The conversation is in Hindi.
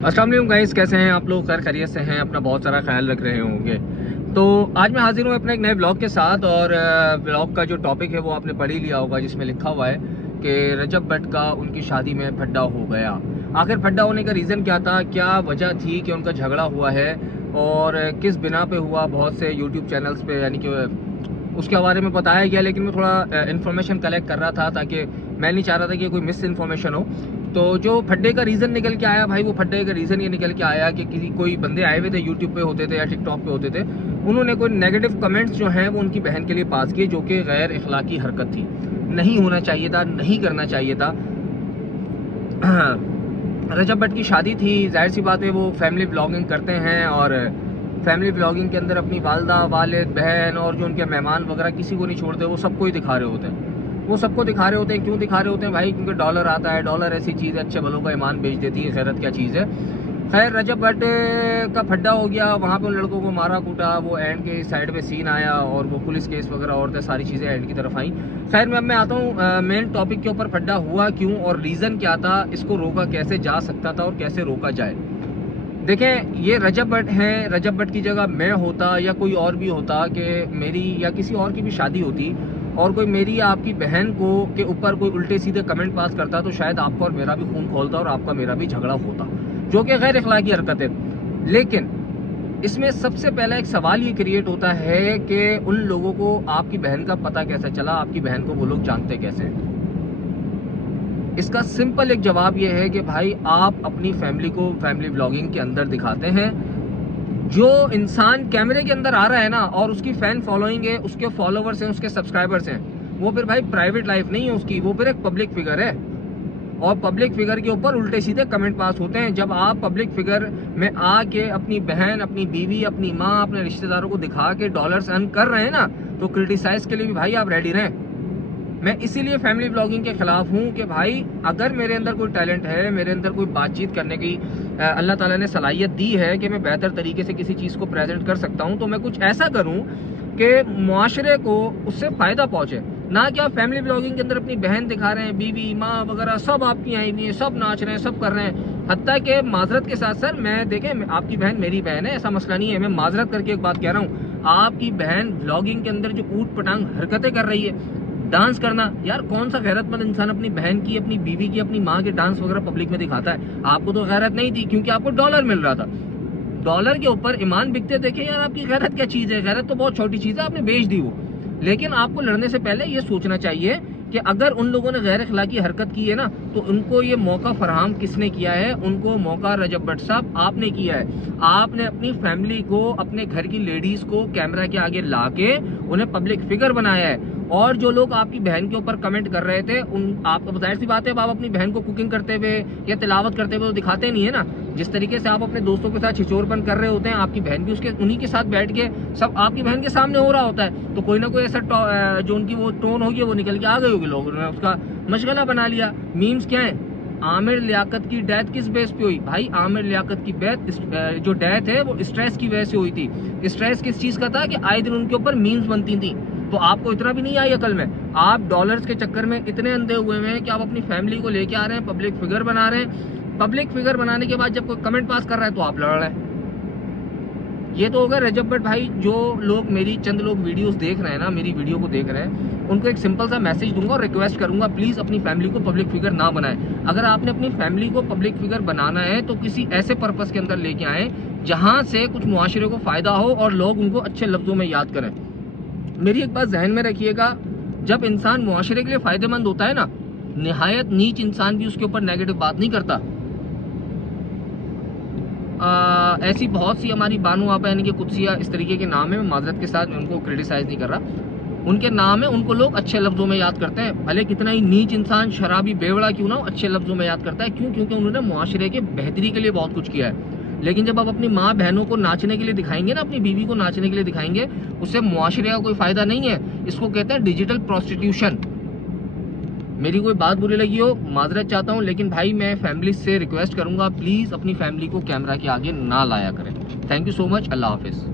अस्सलाम वालेकुम गाइस, कैसे हैं आप लोग? खैर खैरियत से हैं, अपना बहुत सारा ख्याल रख रहे होंगे। तो आज मैं हाजिर हूँ अपने एक नए ब्लॉग के साथ। और ब्लॉग का जो टॉपिक है वो आपने पढ़ ही लिया होगा, जिसमें लिखा हुआ है कि रजब भट्ट का उनकी शादी में फड्डा हो गया। आखिर फड्डा होने का रीज़न क्या था, क्या वजह थी कि उनका झगड़ा हुआ है और किस बिना पे हुआ? बहुत से यूट्यूब चैनल्स पे यानी कि उसके बारे में बताया गया, लेकिन मैं थोड़ा इन्फॉर्मेशन कलेक्ट कर रहा था ताकि मैं नहीं चाह रहा था कि कोई मिस इन्फॉर्मेशन हो। तो जो फड्डे का रीज़न निकल के आया भाई, वो फड्डे का रीज़न ये निकल के आया कि कोई बंदे आए हुए थे, यूट्यूब पे होते थे या टिकटॉक पे होते थे। उन्होंने कोई नेगेटिव कमेंट्स जो हैं वो उनकी बहन के लिए पास किए, जो कि गैर इखलाकी हरकत थी, नहीं होना चाहिए था, नहीं करना चाहिए था। रजब भट्ट की शादी थी, जाहिर सी बात है वो फैमिली व्लॉगिंग करते हैं और फैमिली व्लॉगिंग के अंदर अपनी वालदा, वालिद, बहन और जो उनके मेहमान वगैरह किसी को नहीं छोड़ते, वो सबको ही दिखा रहे होते हैं। वो सबको दिखा रहे होते हैं। क्यों दिखा रहे होते हैं भाई? क्योंकि डॉलर आता है, डॉलर ऐसी चीज़ है, अच्छे भलों का ईमान बेच देती है, खैरत क्या चीज़ है। खैर रजब भट्ट का फड्डा हो गया, वहाँ पे उन लड़कों को मारा कूटा, वो एंड के साइड पे सीन आया और वो पुलिस केस वगैरह और सारी चीज़ें एंड की तरफ आई। खैर मैं आता हूँ मेन टॉपिक के ऊपर, फड्डा हुआ क्यों और रीज़न क्या था, इसको रोका कैसे जा सकता था और कैसे रोका जाए। देखें, ये रजब भट्ट हैं, रजब भट्ट की जगह मैं होता या कोई और भी होता, कि मेरी या किसी और की भी शादी होती और कोई मेरी या आपकी बहन को के ऊपर कोई उल्टे सीधे कमेंट पास करता, तो शायद आपका और मेरा भी खून खोलता और आपका मेरा भी झगड़ा होता, जो कि गैर इखलाकी हरकत है। लेकिन इसमें सबसे पहला एक सवाल ये क्रिएट होता है कि उन लोगों को आपकी बहन का पता कैसे चला, आपकी बहन को वो लोग जानते कैसे हैं? इसका सिंपल एक जवाब ये है कि भाई आप अपनी फैमिली को फैमिली व्लॉगिंग के अंदर दिखाते हैं। जो इंसान कैमरे के अंदर आ रहा है ना, और उसकी फैन फॉलोइंग है, उसके फॉलोवर्स हैं, उसके सब्सक्राइबर्स हैं, वो फिर भाई प्राइवेट लाइफ नहीं है उसकी, वो फिर एक पब्लिक फिगर है। और पब्लिक फिगर के ऊपर उल्टे सीधे कमेंट पास होते हैं। जब आप पब्लिक फिगर में आके अपनी बहन, अपनी बीवी, अपनी माँ, अपने रिश्तेदारों को दिखा के डॉलर्स अर्न कर रहे हैं ना, तो क्रिटिसाइज के लिए भी भाई आप रेडी रहें। मैं इसीलिए फैमिली व्लॉगिंग के खिलाफ हूँ कि भाई अगर मेरे अंदर कोई टैलेंट है, मेरे अंदर कोई बातचीत करने की अल्लाह ताला ने सलाहियत दी है कि मैं बेहतर तरीके से किसी चीज़ को प्रेजेंट कर सकता हूँ, तो मैं कुछ ऐसा करूँ कि मुआशरे को उससे फ़ायदा पहुँचे। ना कि आप फैमिली व्लॉगिंग के अंदर अपनी बहन दिखा रहे हैं, बीवी, माँ वगैरह सब आपकी आई हुई है, सब नाच रहे हैं, सब कर रहे हैं। हत्ता के माजरत के साथ सर, मैं देखें आपकी बहन मेरी बहन है, ऐसा मसला नहीं है। मैं माजरत करके एक बात कह रहा हूँ, आपकी बहन व्लॉगिंग के अंदर जो ऊट पटांग हरकतें कर रही है, डांस करना, यार कौन सा गैरतमंद इंसान अपनी बहन की, अपनी बीवी की, अपनी माँ के डांस वगैरह पब्लिक में दिखाता है? आपको तो गैरत नहीं थी क्योंकि आपको डॉलर मिल रहा था। डॉलर के ऊपर ईमान बिकते देखे यार, आपकी गैरत क्या चीज़ है? गैरत तो बहुत छोटी चीज़ है, आपने बेच दी वो। लेकिन आपको लड़ने से पहले ये सोचना चाहिए कि अगर उन लोगों ने गैर इखलाकी हरकत की है ना, तो उनको ये मौका फराहम किसने किया है? उनको मौका रजब भट्ट साहब आपने किया है। आपने अपनी फैमिली को, अपने घर की लेडीज को कैमरा के आगे लाके उन्हें पब्लिक फिगर बनाया है। और जो लोग आपकी बहन के ऊपर कमेंट कर रहे थे, उन आपको जाहिर सी बात है, आप अपनी बहन को कुकिंग करते हुए या तिलावत करते हुए तो दिखाते नहीं है ना। जिस तरीके से आप अपने दोस्तों के साथ छिछोरपन कर रहे होते हैं, आपकी बहन भी उसके उन्हीं के साथ बैठ के सब आपकी बहन के सामने हो रहा होता है, तो कोई ना कोई ऐसा जो उनकी वो टोन होगी वो निकल के आ गई होगी, लोगों ने उसका मशगला बना लिया। मीम्स क्या है? आमिर लियाकत की डेथ किस बेस पे हुई? भाई आमिर लियाकत की जो डेथ है वो स्ट्रेस की वजह से हुई थी। स्ट्रेस किस चीज का था कि आए दिन उनके ऊपर मीम्स बनती थी। तो आपको इतना भी नहीं आई अकल में? आप डॉलर्स के चक्कर में इतने अंधे हुए हैं कि आप अपनी फैमिली को लेके आ रहे हैं, पब्लिक फिगर बना रहे हैं। पब्लिक फिगर बनाने के बाद जब कोई कमेंट पास कर रहा है तो आप लड़ रहे हैं। ये तो हो गया रजब भट्ट भाई। जो लोग मेरी चंद लोग वीडियोस देख रहे हैं ना, मेरी वीडियो को देख रहे हैं, उनको एक सिंपल सा मैसेज दूंगा और रिक्वेस्ट करूंगा, प्लीज अपनी फैमिली को पब्लिक फिगर ना बनाएं। अगर आपने अपनी फैमिली को पब्लिक फिगर बनाना है तो किसी ऐसे पर्पस के अंदर लेके आए जहां से कुछ मुआशरे को फायदा हो और लोग उनको अच्छे लफ्जों में याद करें। मेरी एक बात जहन में रखिएगा, जब इंसान मुआशरे के लिए फायदेमंद होता है ना, निहायत नीच इंसान भी उसके ऊपर नेगेटिव बात नहीं करता। ऐसी बहुत सी हमारी बानू आपा यानी कि कुत्सिया, इस तरीके के नाम है, मैं माजरत के साथ उनको क्रिटिसाइज नहीं कर रहा, उनके नाम है, उनको लोग अच्छे लफ्जों में याद करते हैं। भले कितना ही नीच इंसान, शराबी, बेवड़ा क्यों ना हो, अच्छे लफ्जों में याद करता है। क्यों? क्योंकि उन्होंने मुआशरे के बेहतरी के लिए बहुत कुछ किया है। लेकिन जब आप अपनी माँ बहनों को नाचने के लिए दिखाएंगे ना, अपनी बीवी को नाचने के लिए दिखाएंगे, उससे मुआशरे का कोई फायदा नहीं है। इसको कहते हैं डिजिटल प्रोस्टिट्यूशन। मेरी कोई बात बुरी लगी हो, माजरत चाहता हूँ, लेकिन भाई मैं फैमिली से रिक्वेस्ट करूंगा, प्लीज अपनी फैमिली को कैमरा के आगे ना लाया करें। Thank you so much. Allah Hafiz.